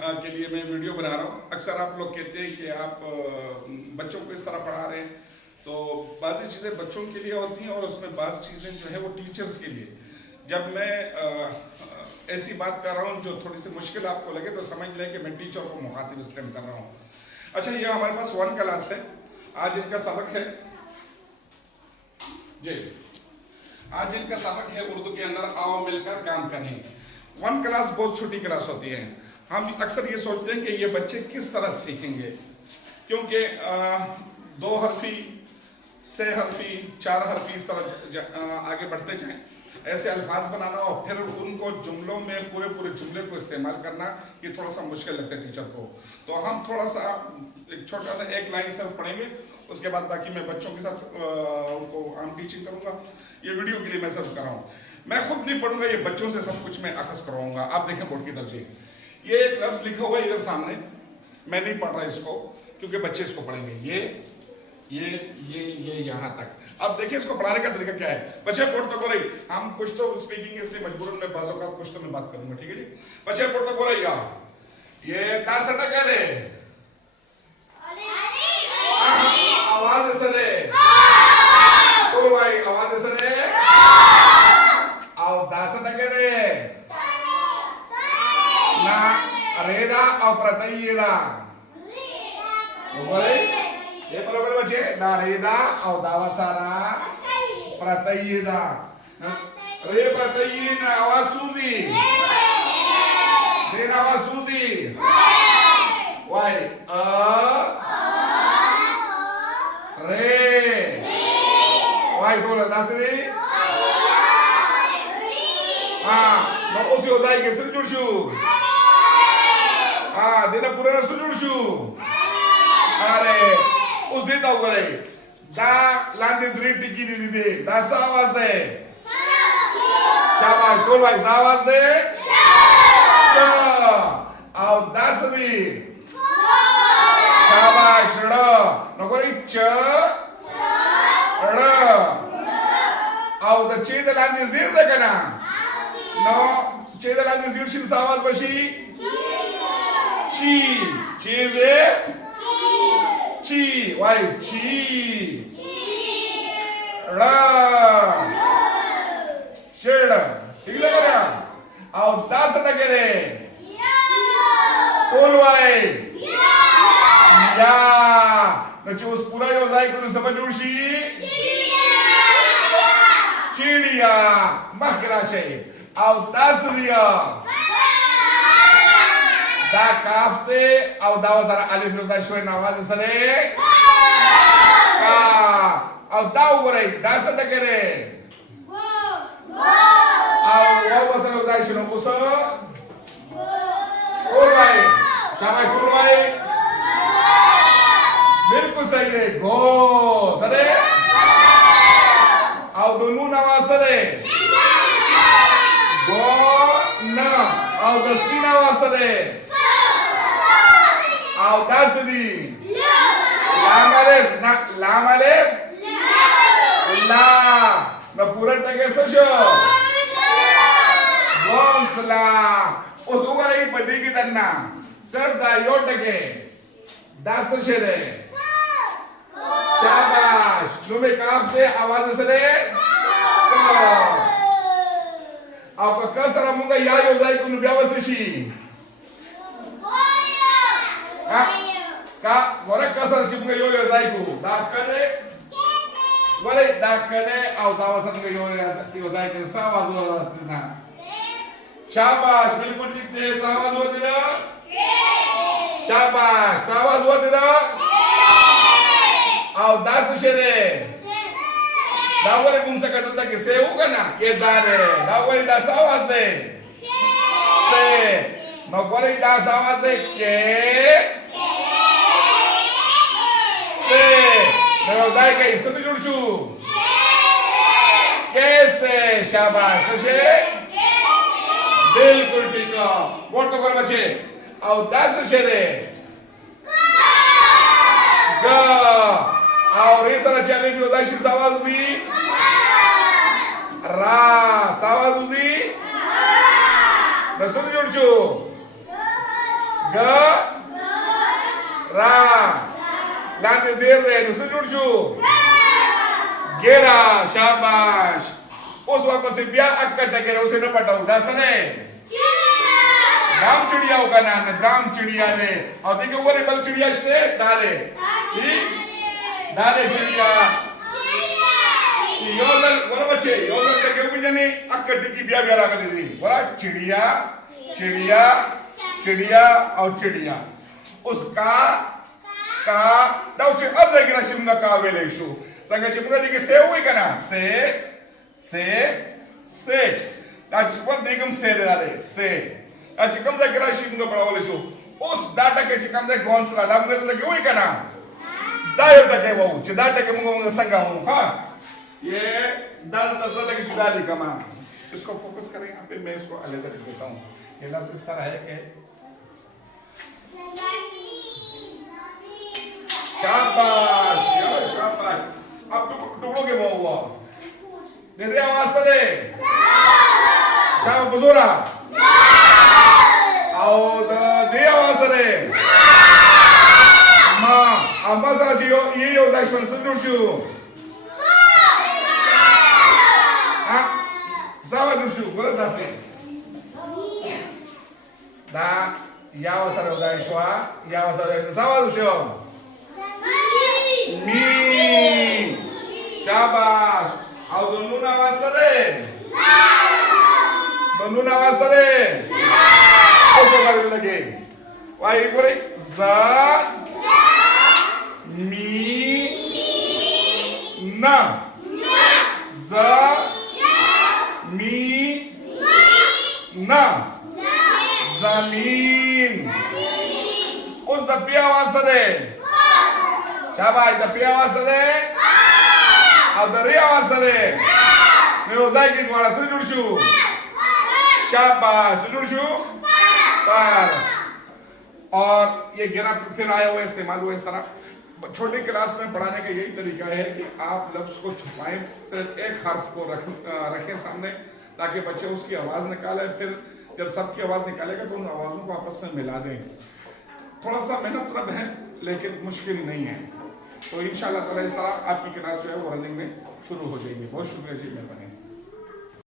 के लिए मैं वीडियो बना रहा हूँ। अक्सर आप लोग कहते हैं कि आप बच्चों को इस तरह पढ़ा रहे हैं, तो बाज़ चीज़ें बच्चों के लिए होती हैं और उसमें बाज़ चीज़ें जो है वो टीचर्स के लिए। जब मैं ऐसी बात कर रहा हूँ जो थोड़ी सी मुश्किल आपको लगे तो समझ लें कि मैं टीचर को मुखातिब स्टैंड कर रहा हूँ। अच्छा, ये हमारे पास 1 क्लास है। आज इनका सबक है जी, आज इनका सबक है उर्दू के अंदर आओ मिलकर काम करें। 1 क्लास बहुत छोटी क्लास होती है। हम अक्सर ये सोचते हैं कि ये बच्चे किस तरह सीखेंगे, क्योंकि 2 हरफी, 6 हरफी, 4 हरफी इस तरह आगे बढ़ते जाएं, ऐसे अल्फाज बनाना और फिर उनको जुमलों में पूरे जुमले को इस्तेमाल करना, ये थोड़ा सा मुश्किल लगता है टीचर को। तो हम थोड़ा सा एक छोटा सा 1 लाइन सिर्फ पढ़ेंगे, उसके बाद बाकी मैं बच्चों के साथ उनको आम टीचिंग करूँगा। ये वीडियो के लिए मैं सिर्फ कर रहा हूँ, मैं खुद नहीं पढ़ूंगा, ये बच्चों से सब कुछ मैं अखज़ करवाऊंगा। आप देखें बोर्ड की तरफ से ये एक लफ्ज़ लिखा हुआ है इधर सामने, मैं नहीं पढ़ रहा इसको क्योंकि बच्चे इसको पढ़ेंगे। ये यहाँ तक। अब देखिए इसको पढ़ाने का तरीका क्या है। बच्चे बोर्ड तक हो रही, हम कुछ तो स्पीकिंग इसलिए मजबूरन में बाज़ औक़ात कुछ तो मैं बात करूंगा, ठीक है जी। बच्चे बोर्ड तक हो रही यार, ये दासटा क्या रे आवाज ऐसे दे तो भाई, आवाज ऐसे दे और दासटा क्या रे ना रेदा और प्रतय्यदा बोले ये बरोबर बच्चे, ना रेदा और दावसारा प्रतय्यदा रे प्रतय्यन आवाज सूजी देन आवाज सूजी वाई रे वाई बोला Dasari no usi ozai ke sujud shu dina pura sujud shu are us din tau kare da landi dri tiki di de da savas de shabash kol bhai savas de cha au dasri shabash ra no kore cha ra au da che de landi zir de kana no che de landi zir shin savas bashi chi cheese chi why chi ra shed ठीक लग रहा और दास न करे कौन Y या न चूस पूरा यो जाए कुछ समझ उड़शी चिड़िया मकरा चाहिए और दास दिया दा काफते और दावा सारा अलिफ नुज़ा शोय नवाज सरे का और दाव करे दास न करे और वो बस नुज़ा शनो उसे और भाई शाबाश और भाई बिल्कुल सही है गो सरे और दोनों नवाज सरे गो ना और दसी नवाज सरे और दासदी लामले ला न पूरा टके सशो गोंसला उस उगर ही पति की तन्ना सिर्फ दा यो टके दास शेरे शाबाश नुमे काफते आवाज से रे आपका कसरा मुंगा या यो जाई कुन व्यवस्थिशी का वरे कसर शिपंगा यो जाई को दा कदे वरे दा कदे आव दावसन यो जाई के सावाज होतना शाबाश बिल्कुल ठीक है सावाज होतना शाबाश सावाज होतना आव दास शेरे दावरे कुम सकता कि से होगा ना ये दारे दावरे दा सावाज दे से नौकरी दास आवाज दे के से नौजाई के इसमें जुड़चू कैसे शाबाश से बिल्कुल ठीक है बोल तो कर बच्चे और दास शेरे ग और इस तरह चैनल की नौजाई शिव आवाज हुई रा सावाज हुई नसुल जुड़चू G Ra Lantai zirde Nusujur shu Gera Shabash उस वक्त से ब्याह अक्कट के उसे न पटाऊ दासने दाम चिड़िया का नाम है दाम चिड़िया ने और देखिए वो रे बल चिड़िया से दाले दाले चिड़िया योगल वो बच्चे योगल के ऊपर जाने अक्कट की ब्याह ब्याह कर दी बोला चिड़िया चिड़िया चिड़िया और चिड़िया उसका का दाउ से अब जाएगी ना शिमगा का वेलेशु संग शिमगा दी के से हुई का ना से आज पर दिगम से डाले से आज कम से कम शिमगा पड़ा वाले शो उस डाटा के चिकम से कौन सा दाम के लगे हुई का ना दायो टके वो चिदा टके मुंगो संगा हूँ हाँ ये दल दसल लगे चिदाली कमा इसको फोकस करें यहाँ पे मैं इसको अलग कर देता हूँ ये लफ्ज़ इस तरह है कि शाबाश यार शाबाश अब टुकड़ों के वो हुआ दे दे आवाज से दे शाबाश बुजुरा आओ दे आवाज से दे अम्मा सारा चियो ये यो जाइशन सुदुशु हाँ सावा दुशु बोले दासे दा याव सारा जाइशवा याव सारा सावा दुशु मी शाबाश आओ दोनों आवाज से दे दोनों आवाज से दे ऐसे करने लगे वाही बोले जा मी ना जा मी ना जमीन उस दबी आवाज से दे शाबाश दबी आवाज से दे और दरी आवाज से दे मैं हो जाएगी तुम्हारा सुजुर्शु शाबाश सुजुर्शु पर और ये गिरा फिर आया हुआ इस्तेमाल हुआ इस तरह छोटी क्लास में पढ़ाने का यही तरीका है कि आप लफ्ज को छुपाएं सिर्फ एक हर्फ को रखें सामने ताकि बच्चे उसकी आवाज निकाले फिर जब सबकी आवाज निकालेगा तो उन आवाजों को आपस में मिला दें थोड़ा सा मेहनत तलब है लेकिन मुश्किल नहीं है तो इंशाल्लाह ताला इस तरह आपकी क्लास जो है वो रनिंग में शुरू हो जाएगी बहुत शुक्रिया जी मेहरबानी